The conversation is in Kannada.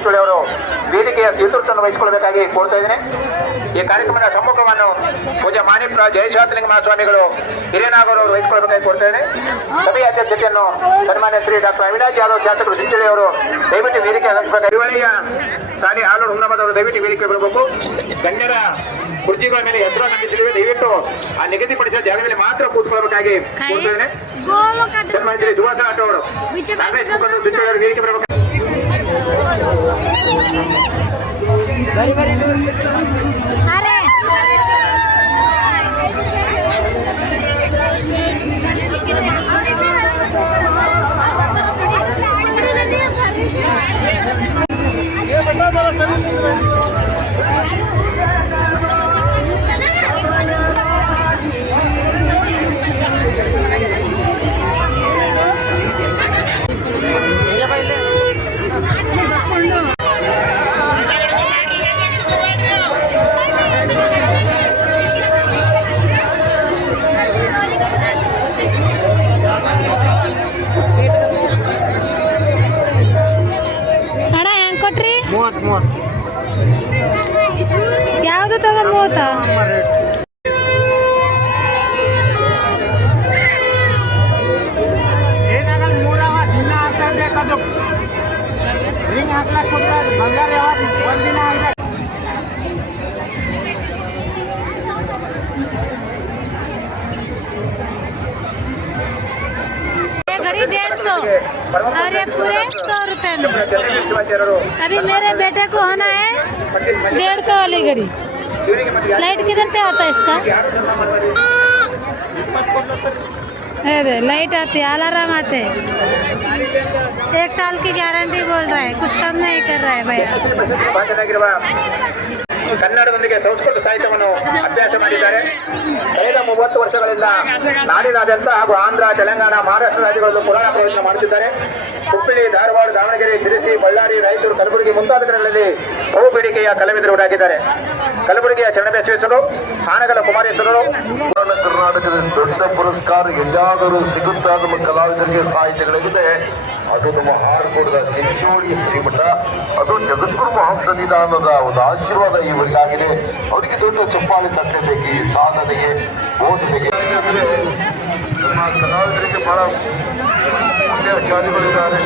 ಚಿಂಚೋಳಿ ಅವರು ವೇದಿಕೆಯ ನೇತೃತ್ವವನ್ನು ವಹಿಸಿಕೊಳ್ಳಬೇಕಾಗಿ ಕೋರ್ತಾ ಇದ್ದೇನೆ. ಈ ಕಾರ್ಯಕ್ರಮದ ಸಮ್ಮುಖವನ್ನು ಪೂಜೆ ಮಾಣಿಪ್ರ ಜಯಶಾಸ್ತ್ರಿಲಿಂಗ ಮಹಾಸ್ವಾಮಿಗಳು ಹಿರಿಯನಾಗವರು ವಹಿಸಿಕೊಳ್ಳಬೇಕಾಗಿ ಕೋರ್ತಾ ಇದ್ದೇನೆ. ಸಭೆಯ ಅಧ್ಯಕ್ಷತೆಯನ್ನು ಸನ್ಮಾನ್ಯ ಶ್ರೀ ಡಾಕ್ಟರ್ ಅವಿನಾಶ್ ಯಾದವ್ ಶಾಸಕರು ಚಿಂಚೋಳಿ ಅವರು ದಯವಿಟ್ಟು ವೇದಿಕೆ ಅಲಂಕರಿಸಬೇಕು. ಹಿರಿವಳಿಯ ಸಾಲಿ ಆಲೂರು ಹುಮ್ಮದವರು ದಯವಿಟ್ಟು ವೇದಿಕೆ ಬರಬೇಕು. ಗಣ್ಯರ ಕುರ್ಚಿಗಳ ಮೇಲೆ ಹೆಸರು ನಂಬಿಸಿದ್ದೇವೆ. ದಯವಿಟ್ಟು ಆ ನಿಗದಿಪಡಿಸಿದ ಜಾಗದಲ್ಲಿ ಮಾತ್ರ ಕೂತ್ಕೊಳ್ಳಬೇಕಾಗಿ ಕೋರ್ತೇನೆ. ಸನ್ಮಾನ್ಯ ಶ್ರೀ ಸುಭಾಷ್ ರಾಠೋಡ್ ಅವರು ಕಾಂಗ್ರೆಸ್ ಮುಖಂಡರು ಚಿಂಚೋಳಿ ಅವರು ವೇದಿಕೆ ಬರಬೇಕು. ಯಾವುದು ತಗೊಂಬೋತ घड़ी 150 और ये पूरे 100 रुपए में। अभी मेरे बेटे को होना है 150 वाली घड़ी। लाइट किधर से आता है इसका? अरे लाइट आती है, अलार्म आते हैं। 1 साल की गारंटी बोल रहा है, कुछ कम नहीं कर रहा है भैया। ಕನ್ನಡದೊಂದಿಗೆ ಸಂಸ್ಕೃತ ಸಾಹಿತ್ಯವನ್ನು ಅಭ್ಯಾಸ ಮಾಡಿದ್ದಾರೆ. ಕಳೆದ 30 ವರ್ಷಗಳಿಂದ ನಾಡಿನಾದ್ಯಂತ ಹಾಗೂ ಆಂಧ್ರ, ತೆಲಂಗಾಣ, ಮಹಾರಾಷ್ಟ್ರ ರಾಜ್ಯಗಳಲ್ಲೂ ಪುರಾಣ ಪ್ರವಚನ ಮಾಡುತ್ತಿದ್ದಾರೆ. ಹುಬ್ಬಳ್ಳಿ, ಧಾರವಾಡ, ದಾವಣಗೆರೆ, ಶಿರಸಿ, ಬಳ್ಳಾರಿ, ರಾಯಚೂರು, ಕಲಬುರಗಿ ಮುಂತಾದ ಕಡೆಗಳಲ್ಲಿ ಬಹುಬೇಡಿಕೆಯ ಕಲಾವಿದರಾಗಿದ್ದಾರೆ. ಕಲಬುರಗಿಯ ಶರಣಬಸವೇಶ್ವರರು, ಹಾನಗಲ ಕುಮಾರೇಶ್ವರರು. ಕರ್ನಾಟಕದ ದೊಡ್ಡ ಪುರಸ್ಕಾರ ಎಲ್ಲಾದರೂ ಸಿಗುತ್ತಾ ನಮ್ಮ ಕಲಾವಿದರಿಗೆ ಸಾಹಿತ್ಯಗಳಿಗಿದೆ. ಅದು ನಮ್ಮ ಹಾರಕೋಟದ ಚಿಂಚೋಳಿ ಶ್ರೀಮಠ, ಅದು ಜಗದ್ಗುರು ಮಹಾಸನ್ನಿಧಾನದ ಒಂದು ಆಶೀರ್ವಾದ ಇವರಿಗಾಗಿದೆ. ಅವರಿಗೆ ದೊಡ್ಡ ಚಪ್ಪಾಳೆ ತಟ್ಟಬೇಕು. ಈ ಸಾಧನೆಗೆ, ಬೋಧನೆಗೆ ನಮ್ಮ ಕಲಾವಿದರಿಗೆ ಬಹಳ ಪುಣ್ಯಶಾಲಿಗಳಿದ್ದಾರೆ.